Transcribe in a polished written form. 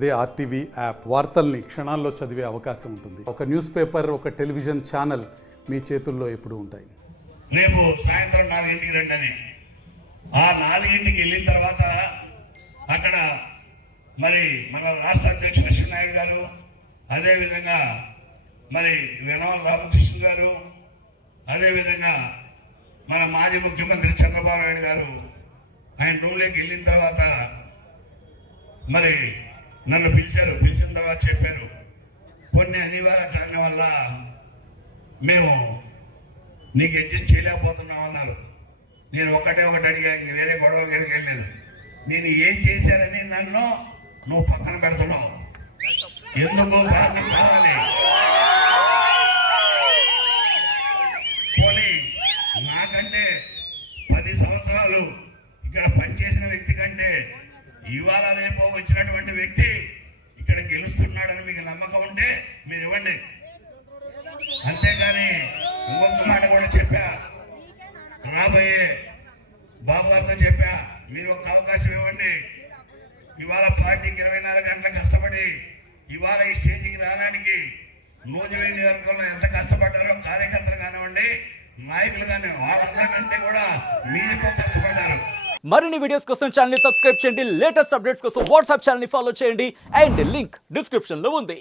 అదే RTV app వార్తల్ని క్షణాల్లో చదివే అవకాశం ఉంటుంది. ఒక న్యూస్ పేపర్, ఒక టెలివిజన్ ఛానల్ మీ చేతుల్లో ఎప్పుడూ ఉంటాయి. రేపు సాయంత్రం 4ంటికి రండి అని. ఆ 4ంటికి వెళ్ళిన తర్వాత అక్కడ మరి మన రాష్ట్ర అధ్యక్షుడు లక్ష్మీనాయుడు గారు, అదేవిధంగా మరి వెనమల రామకృష్ణ గారు, అదేవిధంగా మన మాజీ ముఖ్యమంత్రి చంద్రబాబు నాయుడు గారు ఆయన రూమ్లోకి వెళ్ళిన తర్వాత మరి నన్ను పిలిచారు. పిలిచిన తర్వాత చెప్పారు, కొన్ని అనివార్య కారణం వల్ల మేము నీకు అడ్జస్ట్ చేయలేకపోతున్నాం అన్నారు. నేను ఒకటి అడిగా, ఇంక వేరే గొడవ వెళ్ళలేదు. నేను ఏం చేశానని నన్ను నువ్వు పక్కన పెడుతున్నావు, ఎందుకు కారణం కావాలి? పోనీ నాకంటే 10 సంవత్సరాలు ఇక్కడ పనిచేసిన వ్యక్తి కంటే ఇవాళ రేపు వచ్చినటువంటి వ్యక్తి ఇక్కడ గెలుస్తున్నాడని మీకు నమ్మకం ఉంటే మీరు ఇవ్వండి. అంతేగాని ఇంకొక మాట కూడా చెప్పా, రాబోయే బాబు గారితో చెప్పా, మీరు ఒక అవకాశం ఇవ్వండి. ఇవాళ పార్టీకి 24 గంటలు కష్టపడి ఇవాళ ఈ స్టేజ్కి రావడానికి నూజివీడు నియోజకవర్గంలో ఎంత కష్టపడ్డారో కార్యకర్తలు కానివ్వండి, నాయకులు కానీ వాళ్ళందరికంటే కూడా మీరు ఎక్కువ కష్టపడ్డారు. మరిన్ని వీడియోస్ కోసం ఛానల్ ని సబ్స్క్రైబ్ చేయండి. లేటెస్ట్ అప్డేట్స్ కోసం వాట్సాప్ ఛానల్ ని ఫాలో చేయండి. అండ్ లింక్ డిస్క్రిప్షన్ లో ఉంది.